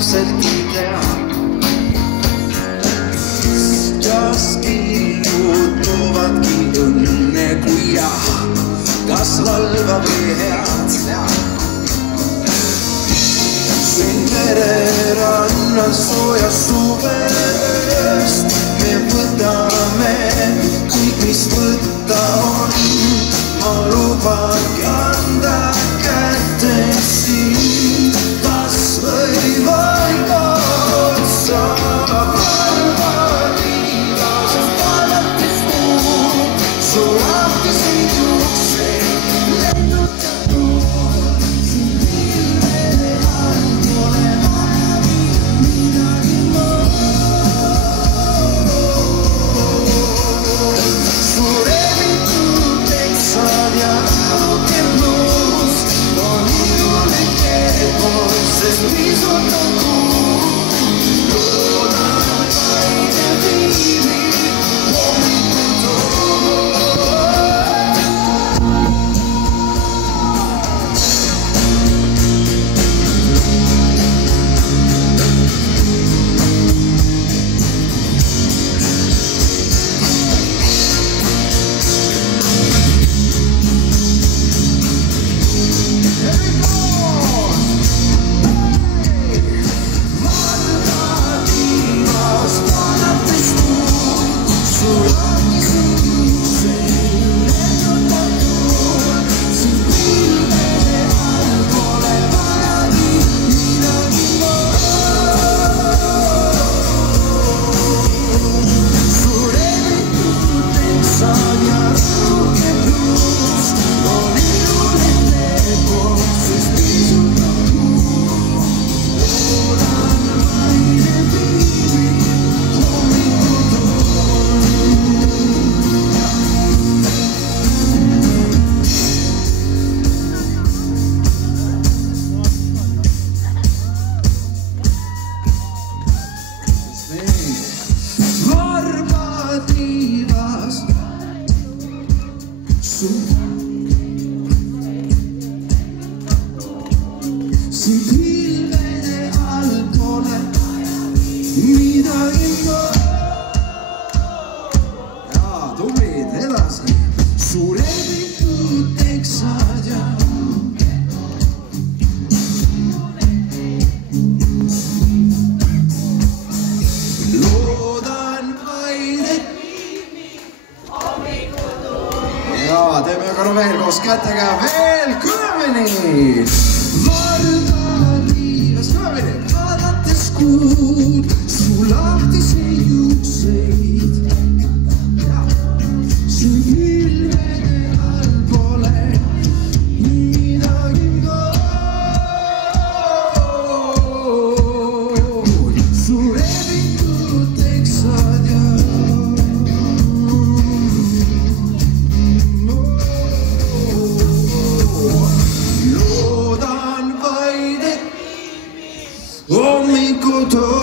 täpselt ei tea, kas killud toovadki õnne, kui jah, kas halva või head. Siin vererannas sooja suvest me võtame kõik, mis võtta on. Ma luban kanda kätte siin, kas või vaid otsa. Palvatiivasest alates muu, su lahtiseid ukseid lennutatud. Siin pilvede all pole vajagi midagi muud. Su revitud teksad ja lukeblust on ilulik keepol, sest pisut on kuud. Loodan vaid viimi siin pilvede all pole midagi muud. Jaa, tublid, edasi. Su revitud teksad ja loodan vaid, et jaa, teeme korra veel koos kätega veel kõvemini. Varvatiivas kõvemini, vaadates kuud, su lahtiseid ukseid. Siin pilvede all pole midagi muud. Su revitud teksad ja loodan vaid, et hommikutoon